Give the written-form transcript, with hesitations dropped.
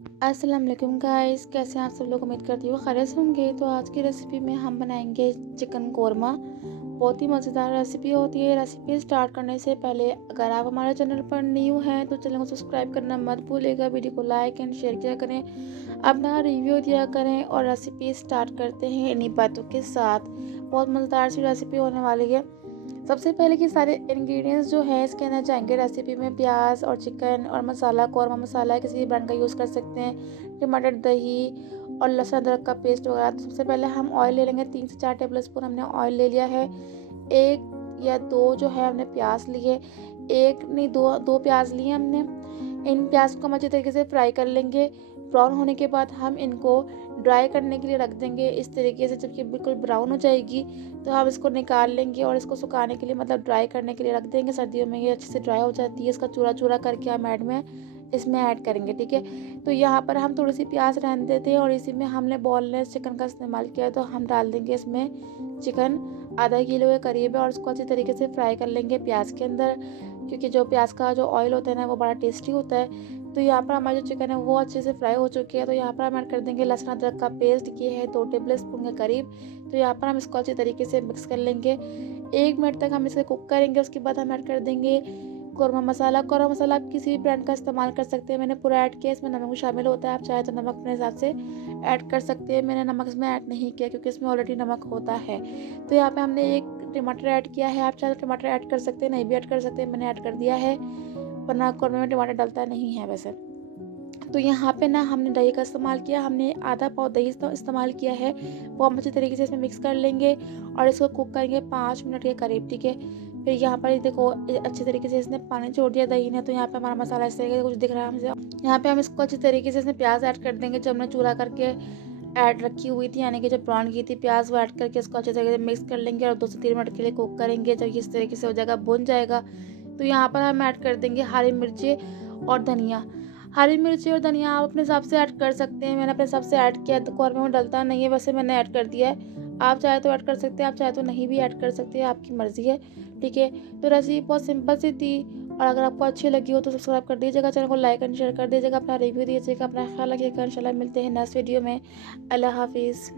अस्सलाम वालेकुम गाइस, कैसे हैं आप सब लोग। उम्मीद करती हूँ खैरियत से होंगे। तो आज की रेसिपी में हम बनाएंगे चिकन कोरमा। बहुत ही मज़ेदार रेसिपी होती है। रेसिपी स्टार्ट करने से पहले अगर आप हमारे चैनल पर न्यू हैं तो चैनल को सब्सक्राइब करना मत भूलिएगा। वीडियो को लाइक एंड शेयर किया करें, अपना रिव्यू दिया करें। और रेसिपी स्टार्ट करते हैं इन्हीं बातों के साथ। बहुत मज़ेदार सी रेसिपी होने वाली है। सबसे पहले कि सारे इंग्रेडिएंट्स जो है इसके अंदर जाएंगे रेसिपी में प्याज और चिकन और मसाला। कौरमा मसाला किसी भी ब्रांड का यूज़ कर सकते हैं। टमाटर, दही और लहसुन अदरक का पेस्ट वगैरह। तो सबसे पहले हम ऑयल ले लेंगे। 3 से 4 टेबल स्पून हमने ऑयल ले लिया है। एक या दो जो है हमने प्याज लिए। एक नहीं, दो प्याज लिए हमने। इन प्याज को हम अच्छे तरीके से फ्राई कर लेंगे। ब्राउन होने के बाद हम इनको ड्राई करने के लिए रख देंगे। इस तरीके से जब ये बिल्कुल ब्राउन हो जाएगी तो हम इसको निकाल लेंगे और इसको सुखाने के लिए मतलब ड्राई करने के लिए रख देंगे। सर्दियों में ये अच्छे से ड्राई हो जाती है। इसका चूरा चूरा करके हम इसमें ऐड करेंगे, ठीक है। तो यहाँ पर हम थोड़ी सी प्याज रहने देते हैं और इसी में हमने बोनलेस चिकन का इस्तेमाल किया है। तो हम डाल देंगे इसमें चिकन आधा किलो के करीब है और उसको अच्छी तरीके से फ्राई कर लेंगे प्याज के अंदर, क्योंकि जो प्याज का जो ऑयल होता है ना वो बड़ा टेस्टी होता है। तो यहाँ पर हमारा जो चिकन है वो अच्छे से फ्राई हो चुकी है। तो यहाँ पर हम ऐड कर देंगे लहसुन अदरक का पेस्ट, ये है 2 टेबल स्पून के करीब। तो यहाँ पर हम इसको अच्छी तरीके से मिक्स कर लेंगे। 1 मिनट तक हम इसे कुक करेंगे। उसके बाद हम ऐड कर देंगे कौरमा मसाला। कौरमा मसाला आप किसी भी ब्रांड का इस्तेमाल कर सकते हैं। मैंने पूरा ऐड किया, इसमें नमक भी शामिल होता है। आप चाहे तो नमक अपने हिसाब से ऐड कर सकते हैं। मैंने नमक इसमें ऐड नहीं किया क्योंकि इसमें ऑलरेडी नमक होता है। तो यहाँ पे हमने 1 टमाटर ऐड किया है। आप चाहे तो टमाटर ऐड कर सकते हैं, नहीं भी ऐड कर सकते हैं। मैंने ऐड कर दिया है, वरना कौरमे में टमाटर डलता नहीं है वैसे। तो यहाँ पे ना हमने दही का इस्तेमाल किया। हमने आधा पाव दही इस्तेमाल किया है। वो हम अच्छी तरीके से इसमें मिक्स कर लेंगे और इसको कुक करेंगे 5 मिनट के करीब, ठीक है। फिर यहाँ पर ये देखो अच्छी तरीके से इसने पानी छोड़ दिया दही ने। तो यहाँ पे हमारा मसाला इस तरीके से कुछ दिख रहा है हमसे। यहाँ पे हम इसको अच्छी तरीके से इसमें प्याज ऐड कर देंगे जो हमने चूरा करके ऐड रखी हुई थी, यानी कि जब ब्राउन की थी प्याज, वो ऐड करके इसको अच्छे तरीके से मिक्स कर लेंगे और 2 से 3 मिनट के लिए कुक करेंगे। जब ये इस तरीके से हो जाएगा, भुन जाएगा, तो यहाँ पर हम ऐड कर देंगे हरी मिर्चें और धनिया। हरी मिर्ची और धनिया आप अपने हिसाब से ऐड कर सकते हैं। मैंने अपने हिसाब से ऐड किया। तो कौरमे में डलता नहीं है, वैसे मैंने ऐड कर दिया है। आप चाहे तो ऐड कर सकते हैं, आप चाहे तो नहीं भी ऐड कर सकते हैं, आपकी मर्ज़ी है, ठीक है। तो रेसिपी बहुत सिंपल सी थी। और अगर आपको अच्छी लगी हो तो सब्सक्राइब कर दीजिएगा, चैनल को लाइक एंड शेयर कर दीजिएगा, अपना रिव्यू दीजिएगा, अपना ख्याल रखिएगा। इंशाल्लाह मिलते हैं नेक्स्ट वीडियो में। अल्लाह हाफिज़।